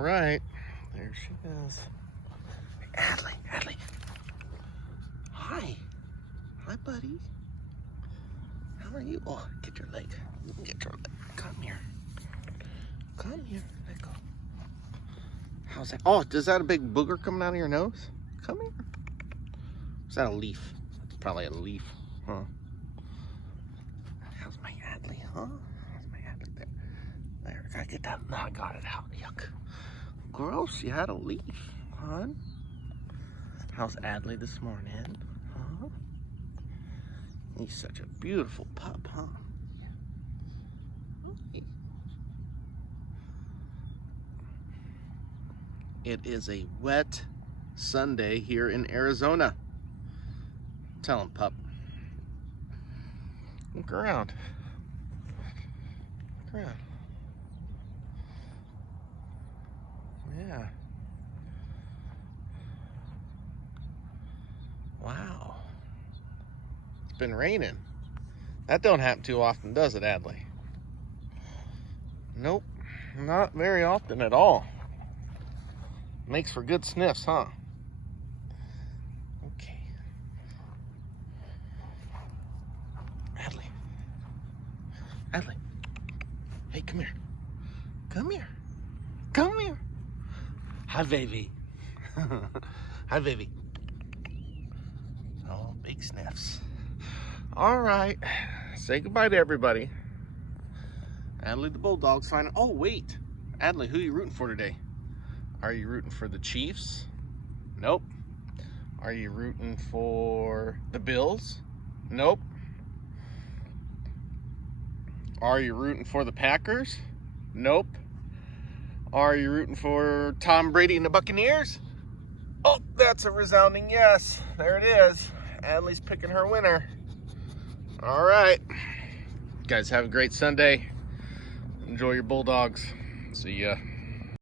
right. There she goes. Adley, Adley. Hi. Hi, buddy. How are you? Oh, get your leg. Get your leg. Come here. Come here. Let go. How's that? Oh, is that a big booger coming out of your nose? Come here. Is that a leaf? It's probably a leaf. Huh? How's my Adley, huh? How's my Adley there? There, gotta get that. No, I got it out. Yuck. Gross, you had a leaf, hon. How's Adley this morning? Huh? He's such a beautiful pup, huh? It is a wet Sunday here in Arizona. Tell him, pup. Look around. Look around. Yeah. Wow. It's been raining. That don't happen too often, does it, Adley? Nope. Not very often at all. Makes for good sniffs, huh? Okay. Adley. Adley. Hey, come here. Come here. Come here. Hi, baby. Hi, baby. Oh, big sniffs. All right. Say goodbye to everybody. Adley the Bulldog signing. Oh, wait. Adley, who are you rooting for today? Are you rooting for the Chiefs? Nope. Are you rooting for the Bills? Nope. Are you rooting for the Packers? Nope. Are you rooting for Tom Brady and the Buccaneers? Oh, that's a resounding yes. There it is. Adley's picking her winner. All right. Guys, have a great Sunday. Enjoy your Bulldogs. See ya.